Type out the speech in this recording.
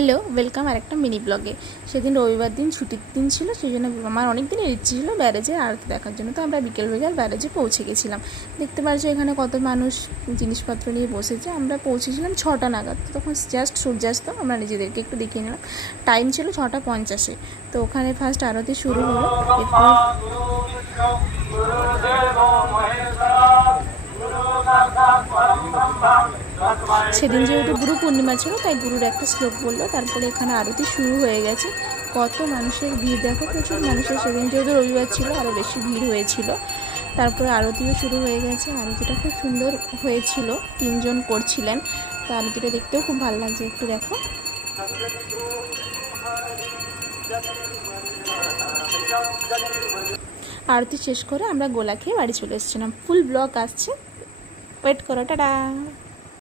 Hello, welcome আর একটা mini ব্লগে। সেদিন রবিবার দিন ছুটির দিন ছিল, সেই জন্য আমার অনেক দিনের ইচ্ছে ছিল ব্যারেজে আরতি দেখার জন্য। তো আমরা বিকেল ব্যারেজে পৌঁছে গেছিলাম। দেখতে পাচ্ছ এখানে কত মানুষ জিনিসপত্র নিয়ে বসেছে। আমরা পৌঁছেছিলাম 6টা নাগাদ। তো তখন জাস্ট সূর্যাস্ত আমরা নিজেদেরকে একটু দেখিয়ে নিলাম। টাইম ছিল 6:50। তো ওখানে ফার্স্ট আরতি শুরু হলো। এরপর সেদিন যেহেতু গুরু পূর্ণিমা ছিল, তাই গুরুর একটা শ্লোক বললো। তারপরে এখানে আরতি শুরু হয়ে গেছে। কত মানুষের ভিড় দেখো, প্রচুর মানুষের। সেদিন যেহেতু রবিবার ছিল, আরও বেশি ভিড় হয়েছিল। তারপরে আরতিও শুরু হয়ে গেছে। আরতিটা খুব সুন্দর হয়েছিল, 3জন করছিলেন। তো আরতিটা দেখতেও খুব ভালো লাগছে, একটু দেখো। আরতি শেষ করে আমরা গোলা খেয়ে বাড়ি চলে এসেছিলাম। ফুল ব্লগ আসছে, ওয়েট করো, টাটা।